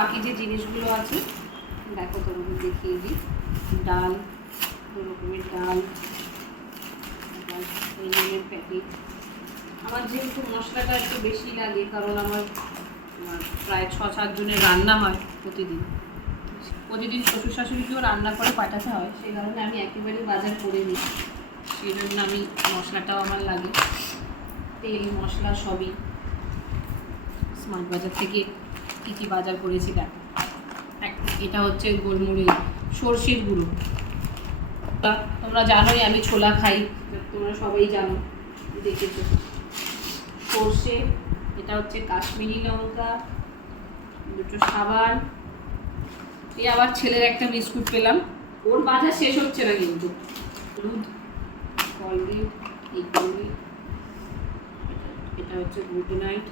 বাকি যে জিনিসগুলো আছে দেখো, তোমাকে দেখিয়ে দিই। ডাল, 2 রকমের ডাল, এই নুনের প্যাকেট। আমার যেহেতু মশলাটা একটু বেশি লাগে, কারণ আমার প্রায় 6-7 জনের রান্না হয় প্রতিদিন। শ্বশুর শাশুড়িকেও রান্না করে পাঠাতে হয়, সেই কারণে আমি একেবারেই বাজার করে নিই। সেই জন্য আমি মশলাটাও আমার লাগে, তেল মশলা সবই। স্মার্ট বাজার থেকে কী কী বাজার করেছি দেখো। এটা হচ্ছে গোলমরিচ, সর্ষের গুঁড়ো। তোমরা জানোই আমি ছোলা খাই, তোমরা সবাই জানো, দেখেছো। সর্ষে, এটা হচ্ছে কাশ্মীরি লঙ্কা, 2টো সাবান। এই আবার ছেলের একটা বিস্কুট পেলাম, ওর বাজার শেষ হচ্ছে না কিন্তু। হলুদ, কলগেট, এই কলগেট, এটা হচ্ছে গ্লুটেনাইট,